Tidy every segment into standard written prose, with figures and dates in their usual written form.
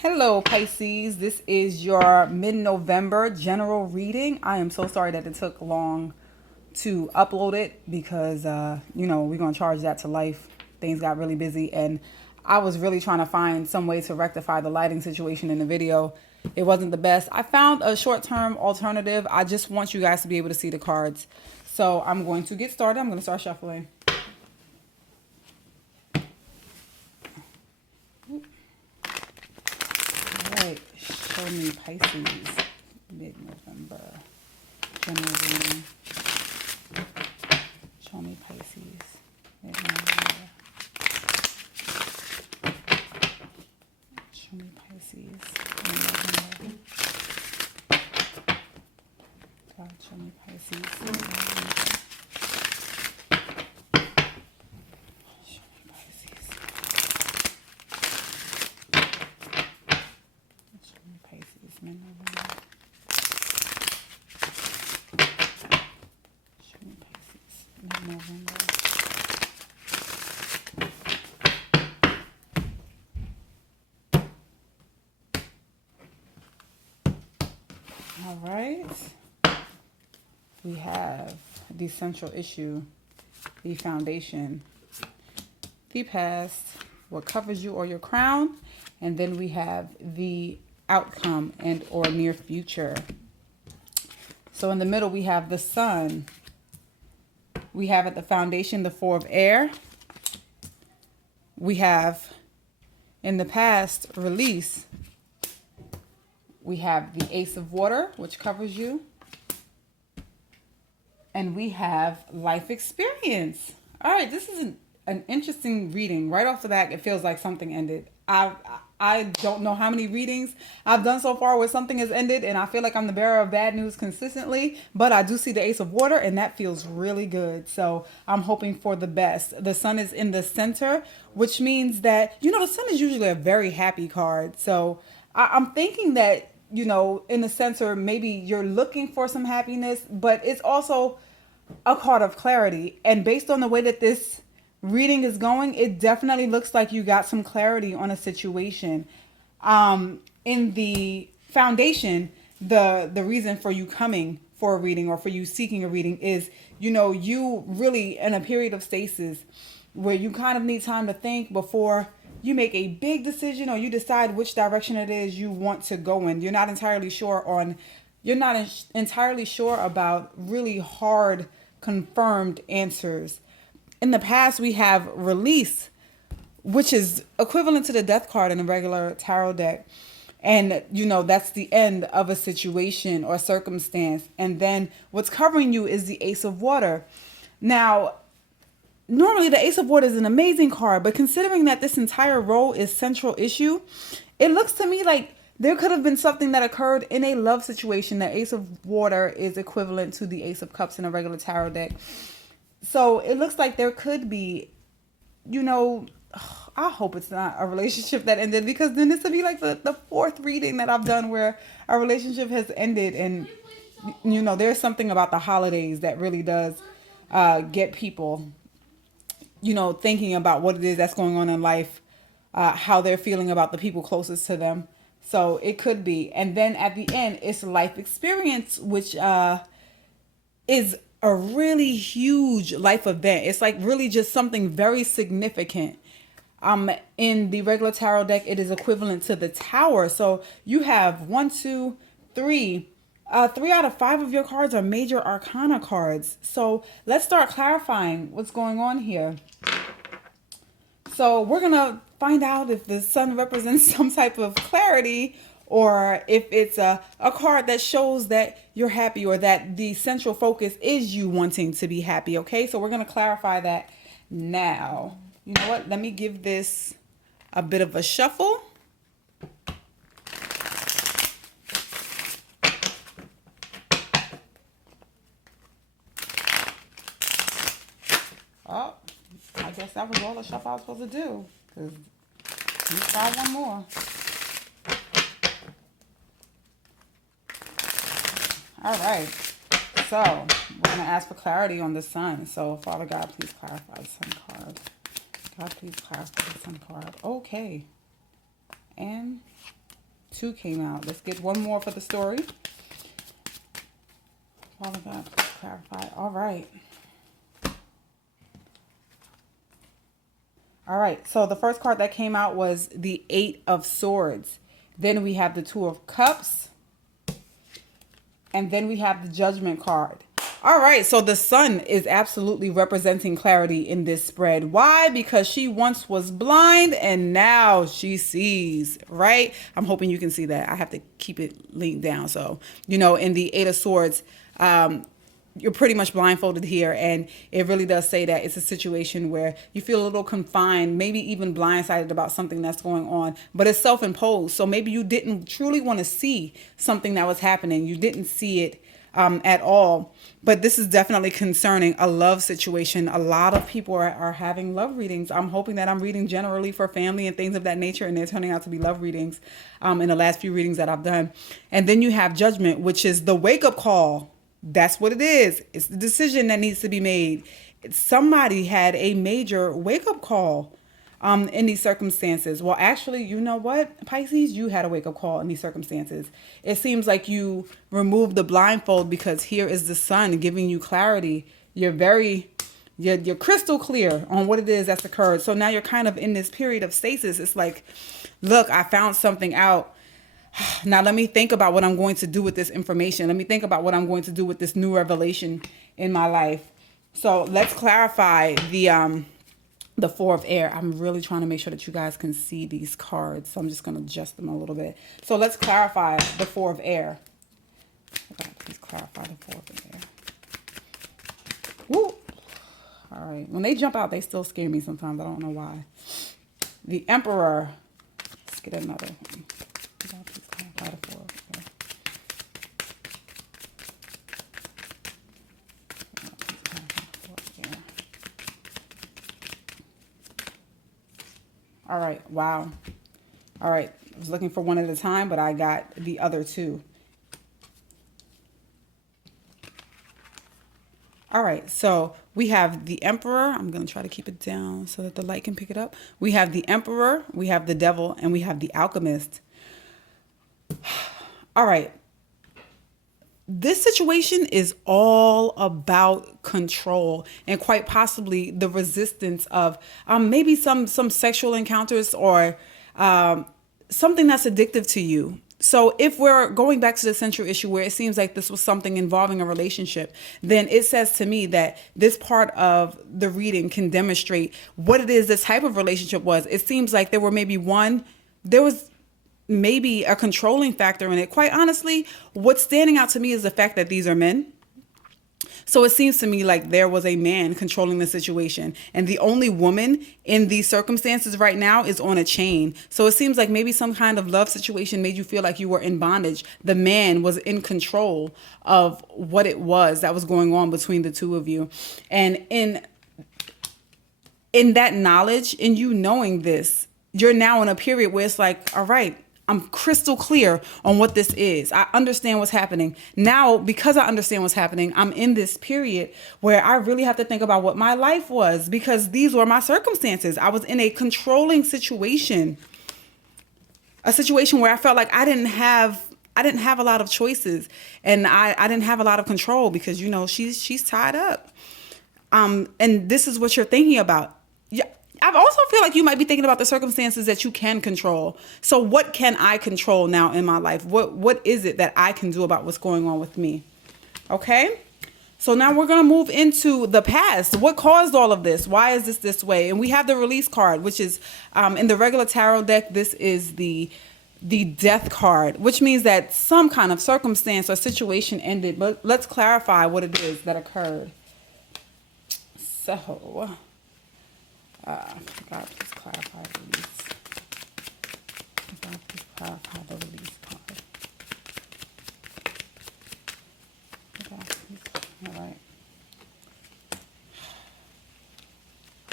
Hello Pisces, this is your mid-November general reading. I am so sorry that it took long to upload it because, we're going to charge that to life. Things got really busy and I was really trying to find some way to rectify the lighting situation in the video. It wasn't the best. I found a short-term alternative. I just want you guys to be able to see the cards. So I'm going to get started. I'm going to start shuffling. Right, show me Pisces, mid-November, general reading. Show me Pisces, mid-November. Show me Pisces, mid-November. God, show me Pisces, mid-November. Show me Pisces. Show me Pisces, mid-November. Show me Pisces, mid-November. All right. We have the central issue, the foundation, the past, what covers you or your crown, and then we have the outcome and or near future. So in the middle we have the sun. We have at the foundation the Four of Air. We have in the past release. We have the Ace of Water, which covers you. And we have life experience. All right, this is an interesting reading. Right off the bat, it feels like something ended. I don't know how many readings I've done so far where something has ended, and I feel like I'm the bearer of bad news consistently, but I do see the Ace of Water, and that feels really good. So I'm hoping for the best. The sun is in the center, which means that, the sun is usually a very happy card. So I'm thinking that, in the center, maybe you're looking for some happiness, but it's also a card of clarity. And based on the way that this reading is going, it definitely looks like you got some clarity on a situation. In the foundation, the reason for you coming for a reading or for you seeking a reading is, you really in a period of stasis where you kind of need time to think before you make a big decision or you decide which direction it is you want to go in. You're not entirely sure about really hard confirmed answers. In the past, we have release, which is equivalent to the death card in a regular tarot deck. And, that's the end of a situation or circumstance. And then what's covering you is the Ace of Water. Now, normally the Ace of Water is an amazing card, but considering that this entire row is central issue, it looks to me like there could have been something that occurred in a love situation. The Ace of Water is equivalent to the Ace of Cups in a regular tarot deck. So it looks like there could be, I hope it's not a relationship that ended, because then this would be like the fourth reading that I've done where a relationship has ended. And, there's something about the holidays that really does get people, thinking about what it is that's going on in life, how they're feeling about the people closest to them. So it could be. And then at the end, it's life experience, which is a really huge life event. It's like really just something very significant. In the regular tarot deck, it is equivalent to the Tower. So you have 1, 2, 3. 3 out of 5 of your cards are major arcana cards. So let's start clarifying what's going on here. So we're going to find out if the sun represents some type of clarity, or if it's a card that shows that you're happy, or that the central focus is you wanting to be happy. Okay, so we're going to clarify that now. You know what? Let me give this a bit of a shuffle. Oh, I guess that was all the shuffle I was supposed to do, because you try one more. All right, so we're going to ask for clarity on the sun. So Father God, please clarify the sun card. God, please clarify the sun card. Okay. And 2 came out. Let's get one more for the story. Father God, please clarify. All right. All right. So the first card that came out was the 8 of Swords. Then we have the 2 of Cups. And then we have the Judgment card. All right, so the sun is absolutely representing clarity in this spread. Why? Because she once was blind and now she sees, right? I'm hoping you can see that. I have to keep it linked down. So, you know, in the 8 of Swords, you're pretty much blindfolded here. And it really does say that it's a situation where you feel a little confined, maybe even blindsided about something that's going on, but it's self-imposed. So maybe you didn't truly want to see something that was happening. You didn't see it at all. But this is definitely concerning a love situation. A lot of people are having love readings. I'm hoping that I'm reading generally for family and things of that nature, and they're turning out to be love readings in the last few readings that I've done. And then you have Judgment, which is the wake-up call. That's what it is. It's the decision that needs to be made. Somebody had a major wake-up call in these circumstances. Well, actually, you know what, Pisces, you had a wake-up call in these circumstances. It seems like you removed the blindfold because here is the sun giving you clarity. You're crystal clear on what it is that's occurred. So now you're kind of in this period of stasis. It's like, look, I found something out. Now let me think about what I'm going to do with this information. Let me think about what I'm going to do with this new revelation in my life. So let's clarify the 4 of Air. I'm really trying to make sure that you guys can see these cards. So I'm just going to adjust them a little bit. So let's clarify the 4 of Air. Okay, please clarify the 4 of Air. Woo. All right. When they jump out, they still scare me sometimes. I don't know why. The Emperor. Let's get another one. Please clarify the 4 of Air. All right. Wow. All right. I was looking for one at a time, but I got the other 2. All right. So we have the Emperor. I'm going to try to keep it down so that the light can pick it up. We have the Emperor, we have the Devil, and we have the Alchemist. All right. This situation is all about control and quite possibly the resistance of maybe some sexual encounters or something that's addictive to you. So if we're going back to the central issue where it seems like this was something involving a relationship, then it says to me that this part of the reading can demonstrate what it is this type of relationship was. It seems like there was maybe a controlling factor in it. Quite honestly, what's standing out to me is the fact that these are men. So it seems to me like there was a man controlling the situation. And the only woman in these circumstances right now is on a chain. So it seems like maybe some kind of love situation made you feel like you were in bondage. The man was in control of what it was that was going on between the two of you. And in that knowledge, in you knowing this, you're now in a period where it's like, all right, I'm crystal clear on what this is. I understand what's happening. Now, because I understand what's happening, I'm in this period where I really have to think about what my life was because these were my circumstances. I was in a controlling situation, a situation where I felt like I didn't have a lot of choices and I didn't have a lot of control because, you know, she's tied up. And this is what you're thinking about. Yeah. I also feel like you might be thinking about the circumstances that you can control. So what can I control now in my life? What is it that I can do about what's going on with me? Okay. So now we're going to move into the past. What caused all of this? Why is this way? And we have the release card, which is in the regular tarot deck. This is the death card, which means that some kind of circumstance or situation ended. But let's clarify what it is that occurred. So... God, please clarify the release. God, please clarify the release card. God, please. All right.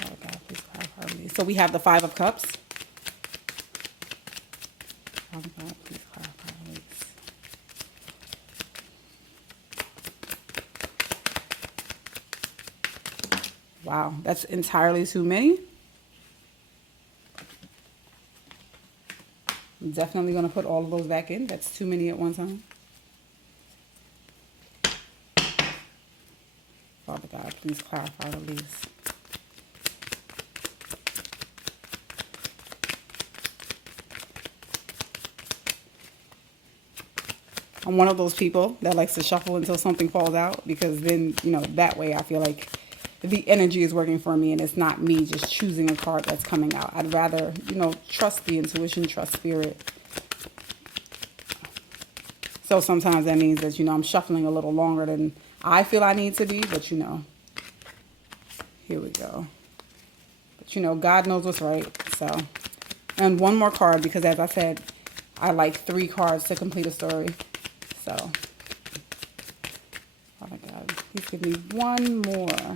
Oh, God, please clarify the release. So we have the 5 of Cups. Oh, God, please clarify the release. Wow, that's entirely too many. Definitely going to put all of those back in. That's too many at one time. Father God, please clarify, release. I'm one of those people that likes to shuffle until something falls out, because then, that way I feel like the energy is working for me and it's not me just choosing a card that's coming out. I'd rather, trust the intuition, trust spirit. So sometimes that means that, I'm shuffling a little longer than I feel I need to be, but here we go. But God knows what's right. So, and one more card, because as I said, I like 3 cards to complete a story. So, oh my God, please give me one more.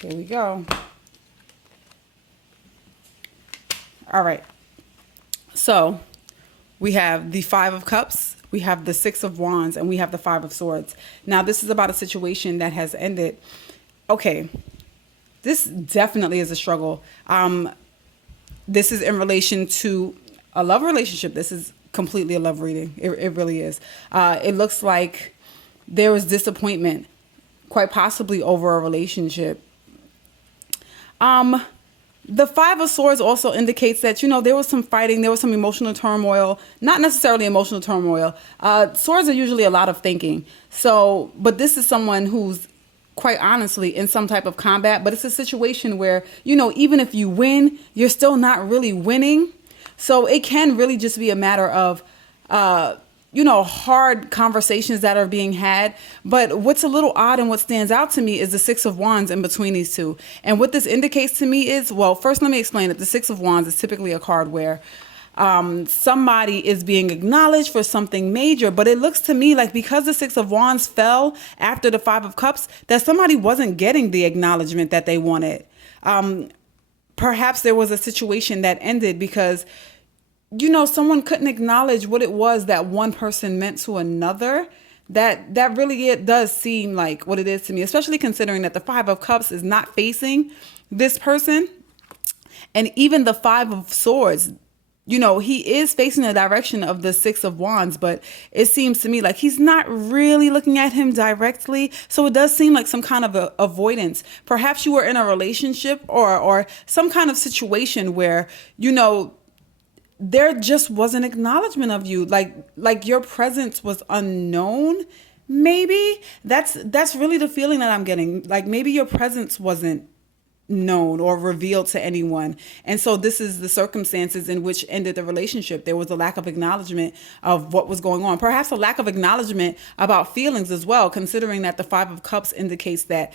Here we go. All right. So we have the 5 of Cups, we have the 6 of Wands, and we have the 5 of Swords. Now, this is about a situation that has ended. Okay. This definitely is a struggle. This is in relation to a love relationship. This is completely a love reading. It really is. It looks like there was disappointment, quite possibly over a relationship. The 5 of Swords also indicates that, there was some fighting, there was some emotional turmoil, not necessarily emotional turmoil. Swords are usually a lot of thinking. So, but this is someone who's quite honestly in some type of combat, but it's a situation where, even if you win, you're still not really winning. So it can really just be a matter of, hard conversations that are being had. But what's a little odd and what stands out to me is the 6 of Wands in between these two. And what this indicates to me is, well, first let me explain it. The 6 of Wands is typically a card where somebody is being acknowledged for something major, but it looks to me like because the 6 of Wands fell after the 5 of Cups, that somebody wasn't getting the acknowledgement that they wanted. Perhaps there was a situation that ended because someone couldn't acknowledge what it was that one person meant to another. That really, it does seem like what it is to me, especially considering that the 5 of Cups is not facing this person. And even the 5 of Swords, he is facing the direction of the 6 of Wands, but it seems to me like he's not really looking at him directly. So it does seem like some kind of avoidance. Perhaps you were in a relationship or some kind of situation where, there just wasn't acknowledgement of you. Like your presence was unknown. Maybe that's really the feeling that I'm getting. Like maybe your presence wasn't known or revealed to anyone. And so this is the circumstances in which ended the relationship. There was a lack of acknowledgement of what was going on. Perhaps a lack of acknowledgement about feelings as well, considering that the 5 of Cups indicates that,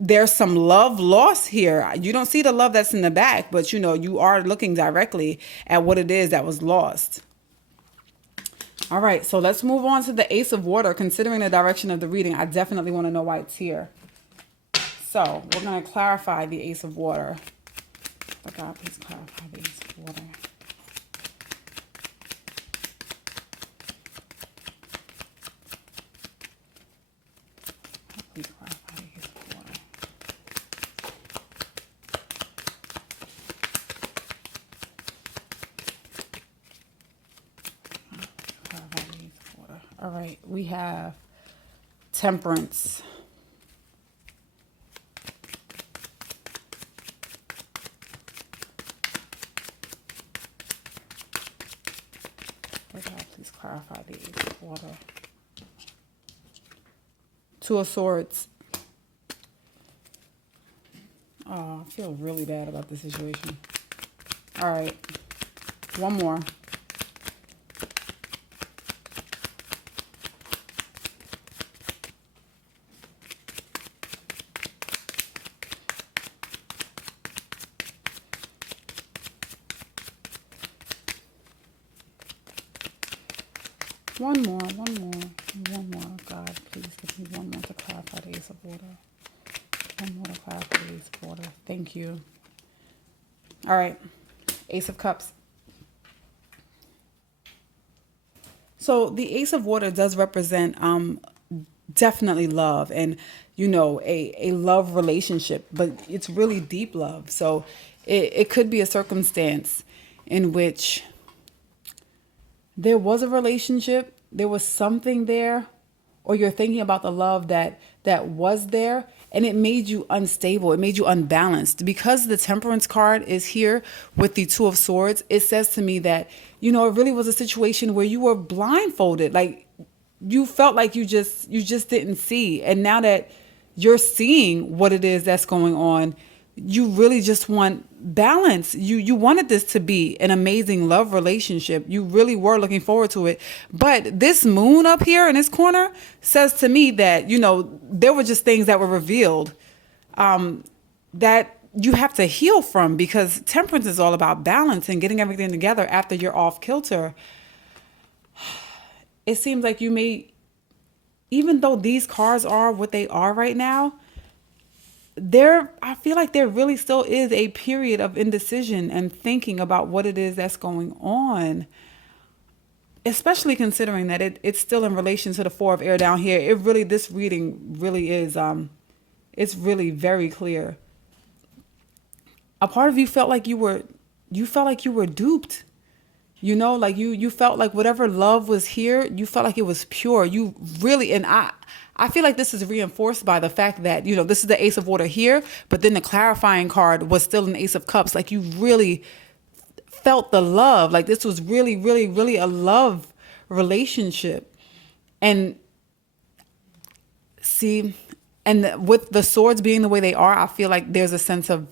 there's some love lost here. You don't see the love that's in the back, but you are looking directly at what it is that was lost. All right, so let's move on to the Ace of Water. Considering the direction of the reading, I definitely want to know why it's here. So we're going to clarify the Ace of Water. Oh God, please clarify the Ace of Water. Please clarify the Ace of Water. Clarify the Ace of Water. All right, we have Temperance. Please clarify the Ace of Water. 2 of Swords. Oh, I feel really bad about this situation. All right. One more. One more. God, please give me one more to clarify the Ace of Water. One more to clarify the Ace of Water. Thank you. All right. Ace of Cups. So the Ace of Water does represent definitely love, and a love relationship, but it's really deep love. So it could be a circumstance in which there was a relationship, there was something there, or you're thinking about the love that was there, and it made you unstable, it made you unbalanced. Because the Temperance card is here with the Two of Swords, it says to me that it really was a situation where you were blindfolded, like you felt like you just didn't see. And now that you're seeing what it is that's going on, you really just want balance. You wanted this to be an amazing love relationship. You really were looking forward to it. But this moon up here in this corner says to me that, there were just things that were revealed that you have to heal from, because Temperance is all about balance and getting everything together after you're off kilter. It seems like you may, even though these cards are what they are right now, I feel like there really still is a period of indecision and thinking about what it is that's going on, especially considering that it's still in relation to the Four of Air down here. This reading really is, it's really very clear. A part of you felt like you were duped. Like you felt like whatever love was here, you felt like it was pure. You really, and I feel like this is reinforced by the fact that, this is the Ace of Water here, but then the clarifying card was still an Ace of Cups. Like you really felt the love. Like this was really, really, really a love relationship. And see, and with the swords being the way they are, I feel like there's a sense of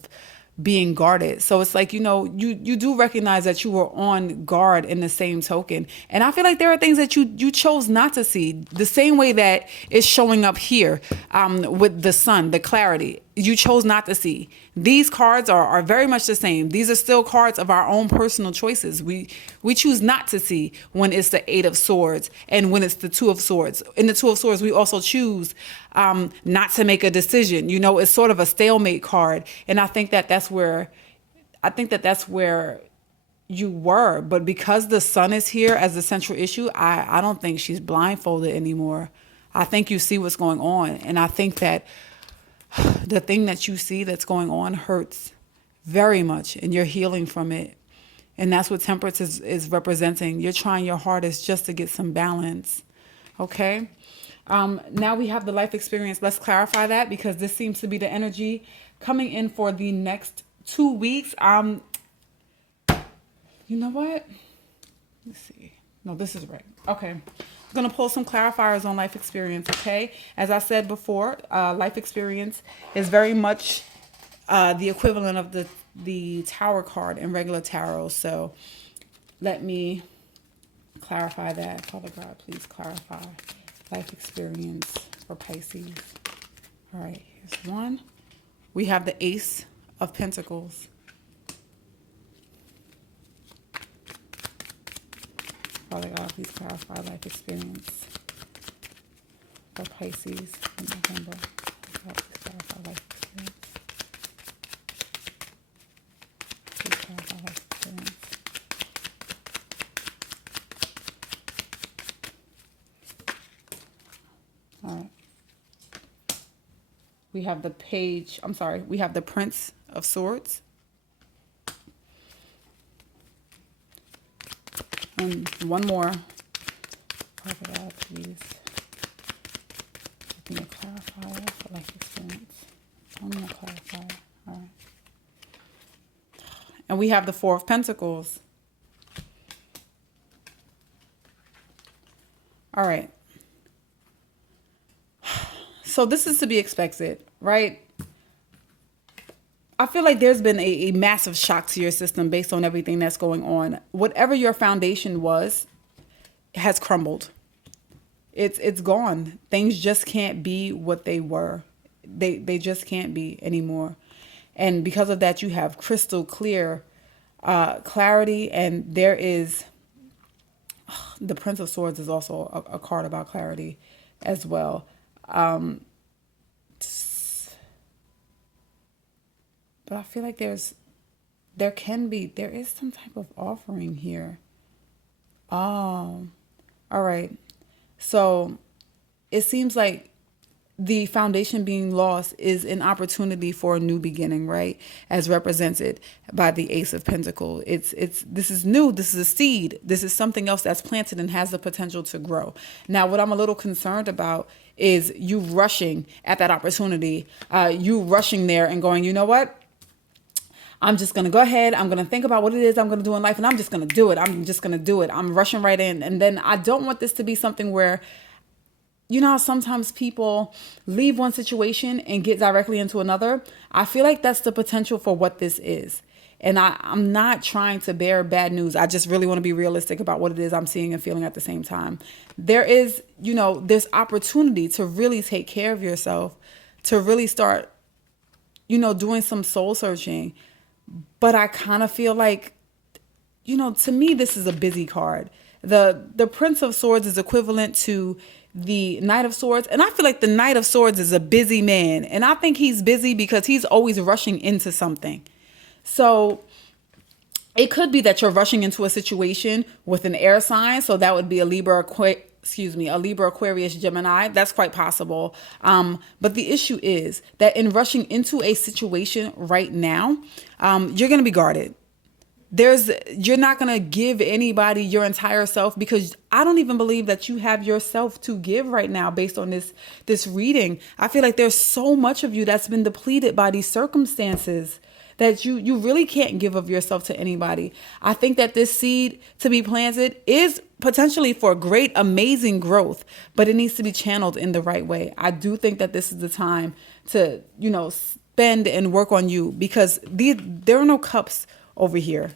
being guarded. So it's like, you do recognize that you were on guard in the same token. And I feel like there are things that you chose not to see, the same way that it's showing up here with the sun, the clarity. You chose not to see. These cards are very much the same. These are still cards of our own personal choices. We choose not to see when it's the Eight of Swords and when it's the Two of Swords. In the Two of Swords, we also choose not to make a decision. It's sort of a stalemate card. And I think that that's where you were. But because the sun is here as the central issue, I don't think she's blindfolded anymore. I think you see what's going on. And I think that the thing that you see that's going on hurts very much, and you're healing from it. And that's what Temperance is representing. You're trying your hardest just to get some balance. Okay? Now we have the life experience. Let's clarify that, because this seems to be the energy coming in for the next 2 weeks. You know what? Let's see. No, this is right. Okay. I'm going to pull some clarifiers on life experience, okay? As I said before, life experience is very much the equivalent of the Tower card in regular tarot. So let me clarify that. Father God, please clarify life experience for Pisces. All right, here's one. We have the Ace of Pentacles. Father God, please clarify life experience for Pisces in November. Father God, please clarify life experience. Please clarify life experience. All right. We have we have the Prince of Swords. And one more. Father God, please give me a clarifier for life experience. One more clarifier. All right. And we have the Four of Pentacles. All right. So this is to be expected, right? I feel like there's been a massive shock to your system based on everything that's going on. Whatever your foundation was has crumbled. It's gone. Things just can't be what they were. They just can't be anymore. And because of that, you have crystal clear clarity. And there is the Prince of Swords is also a card about clarity as well. But I feel like there is some type of offering here. Oh, all right. So it seems like the foundation being lost is an opportunity for a new beginning, right? As represented by the Ace of Pentacles. This is new. This is a seed. This is something else that's planted and has the potential to grow. Now, what I'm a little concerned about is you rushing at that opportunity, you rushing there and going, you know what? I'm just going to go ahead. I'm going to think about what it is I'm going to do in life, and I'm just going to do it. I'm just going to do it. I'm rushing right in. And then I don't want this to be something where, you know, sometimes people leave one situation and get directly into another. I feel like that's the potential for what this is. And I'm not trying to bear bad news. I just really want to be realistic about what it is I'm seeing and feeling at the same time. There is, you know, there's opportunity to really take care of yourself, to really start, you know, doing some soul searching. But I kind of feel like, you know, to me, this is a busy card. The Prince of Swords is equivalent to the Knight of Swords. And I feel like the Knight of Swords is a busy man. And I think he's busy because he's always rushing into something. So it could be that you're rushing into a situation with an air sign. So that would be a Libra, Aquarius, Gemini. That's quite possible. But the issue is that in rushing into a situation right now, you're going to be guarded. You're not going to give anybody your entire self, because I don't even believe that you have yourself to give right now based on this reading. I feel like there's so much of you that's been depleted by these circumstances that you really can't give of yourself to anybody. I think that this seed to be planted is potentially for great, amazing growth, but it needs to be channeled in the right way. I do think that this is the time to, you know, spend and work on you, because there are no cups over here.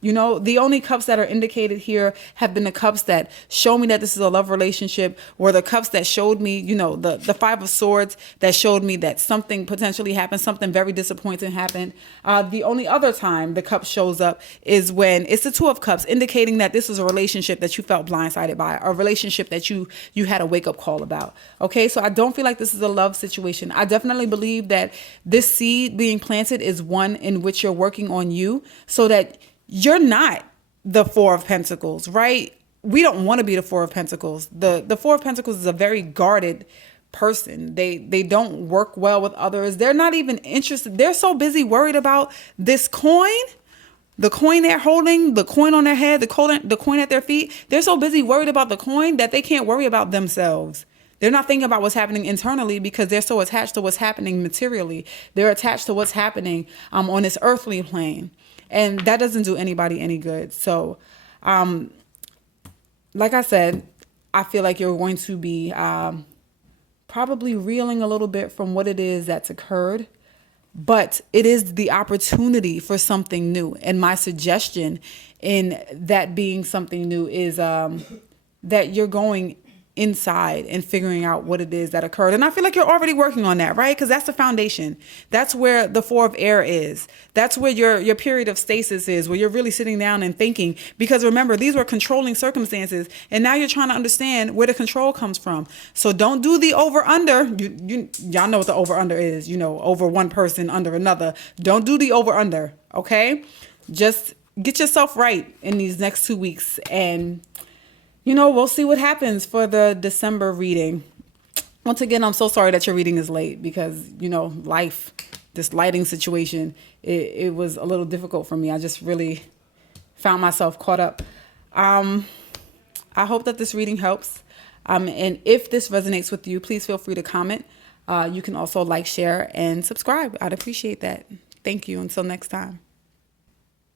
You know, the only cups that are indicated here have been the cups that show me that this is a love relationship, or the cups that showed me, you know, the Five of Swords that showed me that something potentially happened, something very disappointing happened. The only other time the cup shows up is when it's the Two of Cups, indicating that this was a relationship that you felt blindsided by, a relationship that you had a wake-up call about. Okay, so I don't feel like this is a love situation. I definitely believe that this seed being planted is one in which you're working on you, so that you're not the Four of Pentacles, right? We don't want to be the Four of Pentacles. The Four of Pentacles is a very guarded person. They don't work well with others. They're not even interested. They're so busy worried about this coin, the coin they're holding, the coin on their head, the coin at their feet. They're so busy worried about the coin that they can't worry about themselves. They're not thinking about what's happening internally, because they're so attached to what's happening materially. They're attached to what's happening on this earthly plane. And that doesn't do anybody any good. So, like I said, I feel like you're going to be probably reeling a little bit from what it is that's occurred. But it is the opportunity for something new. And my suggestion in that being something new is that you're going inside and figuring out what it is that occurred. And I feel like you're already working on that, right? Because that's the foundation. That's where the Four of Air is. That's where your period of stasis is, where you're really sitting down and thinking. Because remember, these were controlling circumstances, and now you're trying to understand where the control comes from. So don't do the over-under. Y'all know what the over-under is, you know, over one person, under another. Don't do the over-under, okay? Just get yourself right in these next 2 weeks, and you know, we'll see what happens for the December reading. Once again, I'm so sorry that your reading is late, because, you know, life, this lighting situation, it was a little difficult for me. I just really found myself caught up. I hope that this reading helps. And if this resonates with you, please feel free to comment. You can also like, share, and subscribe. I'd appreciate that. Thank you. Until next time.